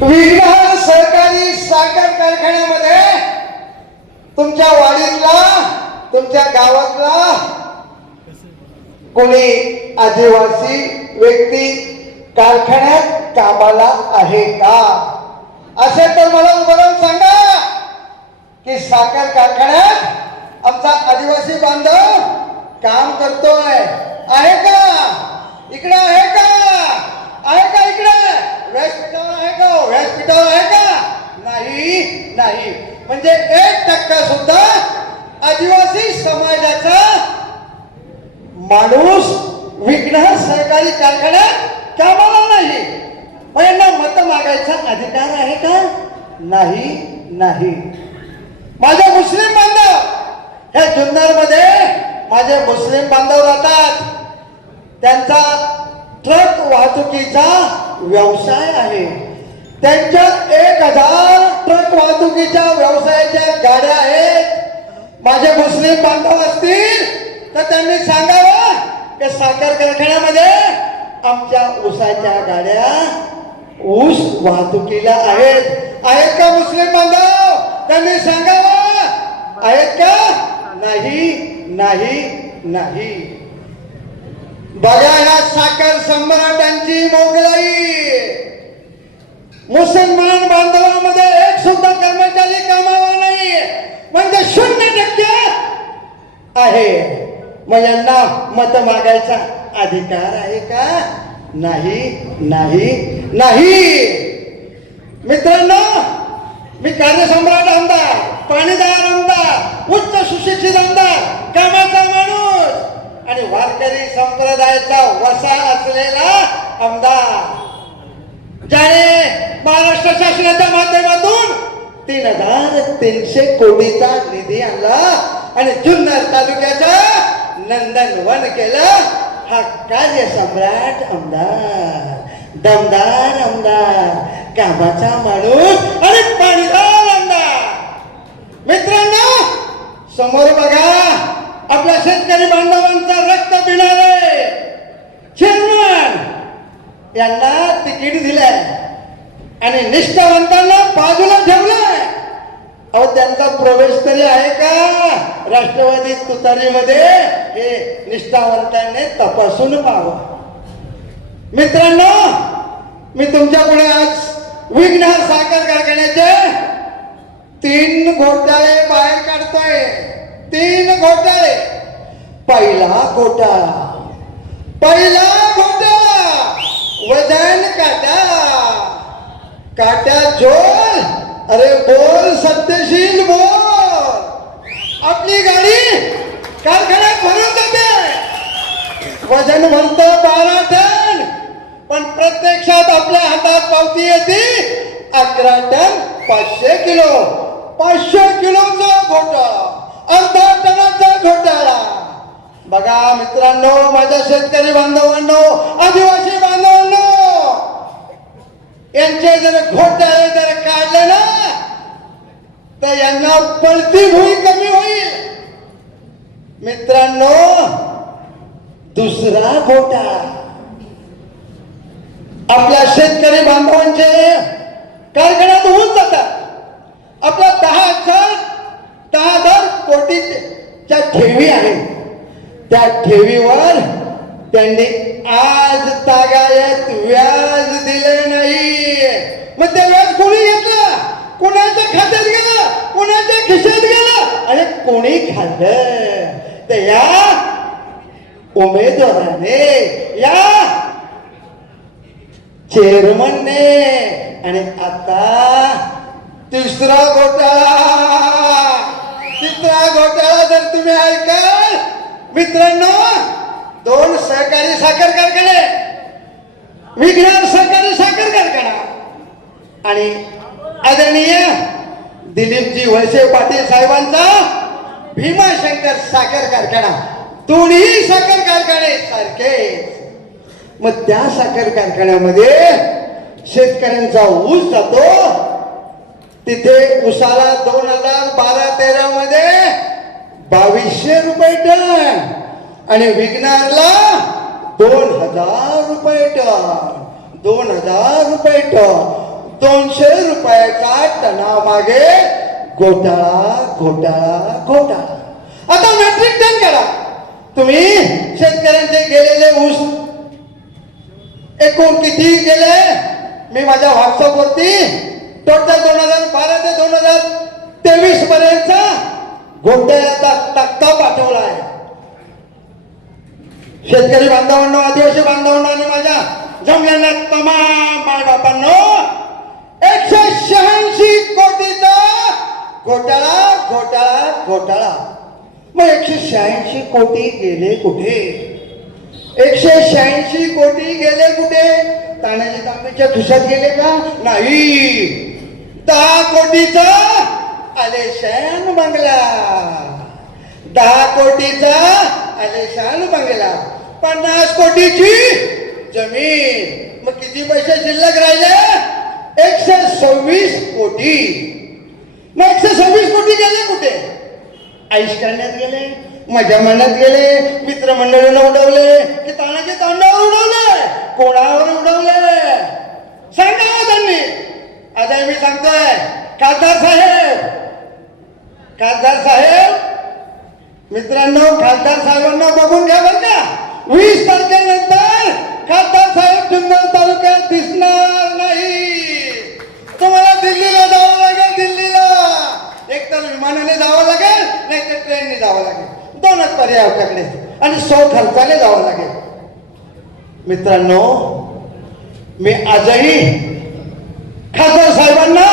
विघ्नहर सहकारी साखर कारखान्यामध्ये तुमच्या वाडीतला तुमच्या गावातला कोणी आदिवासी व्यक्ती कारखान्यात कामाला आहे का? असे तर मला उभं सांगा की साखर कारखान्यात आमचा आदिवासी बांधव काम करतोय. आहे का? इकडे आहे का इकडे व्यासपीठावर आहे का व्यासपीठावर आहे का नाही. म्हणजे एक टक्का सुद्धा आदिवासी समाजाचा माणूस विघ्नहर सहकारी कारखान्यात कामाला नाही. मग यांना मत मागायचा अधिकार आहे का? नाही नाही. माझे मुस्लिम बांधव ह्या जुन्नरमध्ये माझे मुस्लिम बांधव राहतात. त्यांचा ट्रक वाहतुकीचा व्यवसाय आहे. त्यांच्या एक हजार ट्रक वाहतुकीच्या व्यवसायाच्या गाड्या आहेत. माझे मुस्लिम बांधव असतील तर त्यांनी सांगावं की साखर कारखान्यामध्ये आमच्या ऊसाच्या गाड्या ऊस वाहतुकीला आहेत. आहेत का मुस्लिम बांधव? त्यांनी सांगावं. आहेत का? नाही नाही नाही. बघा ह्या साखर सम्राटांची मोगलाई. मुसलमान आहे. मग यांना मत मागायचा अधिकार आहे का? नाही नाही नाही. मित्रांनो मी कार्यसम्राट आमदार पाणीदार आमदार उच्च सुशिक्षित आमदार कामाचा माणूस आणि वारकरी संप्रदायाचा वसा असलेला आमदार. ज्याने महाराष्ट्र शासनाच्या माध्यमातून तीन हजार तीनशे कोटीचा निधी आणला. आणि जुन्नर तालुक्याचा नंदनवन केलं. हा कार्य सम्राट आमदार दमदार आमदार कामाचा माणूस आणि पाणीदार आमदार. मित्रांनो समोर बघा आपल्या शेतकरी बांधवांचा रक्त पिणारे चेअरमन यांना तिकीट दिलंय आणि निष्ठावंतांना बाजूला ठेवलंय. अहो त्यांचा प्रवेश तरी आहे का? राष्ट्रवादी तुतारीमध्ये हे निष्ठावंतांनी तपासून पाहावं. मित्रांनो मी तुमच्यापुढे आज विघ्नहर साखर कारखान्याचे तीन घोटाळे बाहेर काढतोय. तीन घोटाळे. पहिला घोटाळा. पहिला घोटाळा. वजन काटा. काट्या झोल. अरे बोल जाते वजन बारा टन पण प्रत्यक्षात आपल्या हातात पावती येते अकरा टन पाचशे किलो. पाचशे किलोचा घोटाळा अर्धा टनाचा घोटाळा. बघा मित्रांनो माझ्या शेतकरी बांधवांनो आदिवासी बांधवांनो. यांचे जर घोटाळे जर काढले ना तर यांना पळती भुई कमी होईल. मित्रांनो दुसरा खोटा आपल्या शेतकरी बांधवांचे कारखान्यात होऊन जातात. आपल्या दहा हजार दहा हजार कोटीच्या ठेवी आहेत. त्या ठेवीवर त्यांनी आज तागायत व्याज दिले नाही. मग ते व्याज कोणी घेतलं? कोणाच्या खात्यात गेलं? कोणाच्या खिशात गेलं? आणि कोणी खाल्लं? तर या उमेदवाराने या चेअरमनने आणि आता तिसरा घोटाळा तिसरा घोटाळा जर तुम्ही ऐकाल मित्रांनो दोन सहकारी साखर कारखाने विज्ञान सहकारी साखर कारखाना आणि आदरणीय दिलीपजी वळसे पाटील साहेबांचा भीमाशंकर साखर कारखाना दोन्ही साखर कारखाने सारखे. मग त्या साखर कारखान्यामध्ये शेतकऱ्यांचा ऊस जातो. तिथे उसाला दोन हजार बारा तेरा मध्ये बावीसशे रुपये टन आणि विकणारला दोन हजार रुपये टन. दोन हजार रुपये टन. दोनशे रुपयाचा टना मागे घोटाळा घोटाळा घोटाळा. आता मॅट्रिक टन करा. तुम्ही शेतकऱ्यांचे गेलेले ऊस एकूण किती गेले? मी माझ्या व्हॉट्सअप वरती टोटल दोन हजार बारा ते दोन हजार तेवीस पर्यंतचा घोटाळ्याचा तक्ता पाठवला आहे. शेतकरी बांधवांना आदिवासी बांधवांना आणि माझ्या जमलेल्या तमाम मायबापांनो एकशे शहाऐंशी कोटीचा घोटाळा घोटाळा घोटाळा. मग एकशे शहाऐंशी कोटी गेले कुठे? एकशे शहाऐंशी कोटी गेले कुठे? तानाजी तांबेच्या खिशात गेले का? नाही. दहा कोटीचा आलेशान बंगला. दहा कोटीचा आलेशान बंगला. पन्नास कोटीची जमीन. मग किती पैसे शिल्लक राहिले? एकशे सव्वीस कोटी. मग एकशे सव्वीस कोटी गेले कुठे? आईश करण्यात गेले मजा म्हणण्यात गेले मित्रमंडळीनं उडवले की तानाचे तांडव उडवले कोणावर उडवले? सांगा हो त्यांनी. आता मी सांगतोय खासदार साहेब खासदार साहेब मित्रांनो खासदार साहेबांना बघून घ्या बरं का. वीस तारखेनंतर खासदार साहेब जुन्नर तालुक्यात दिसणार नाही. तुम्हाला दिल्लीला जावं लागेल दिल्लीला. एक तर विमानाने जावं लागेल तर जावं लागेल. दोनच पर्याय आपल्याकडे आणि सौ खर्चाने जावं लागेल. मित्रांनो मी आजही खासदार साहेबांना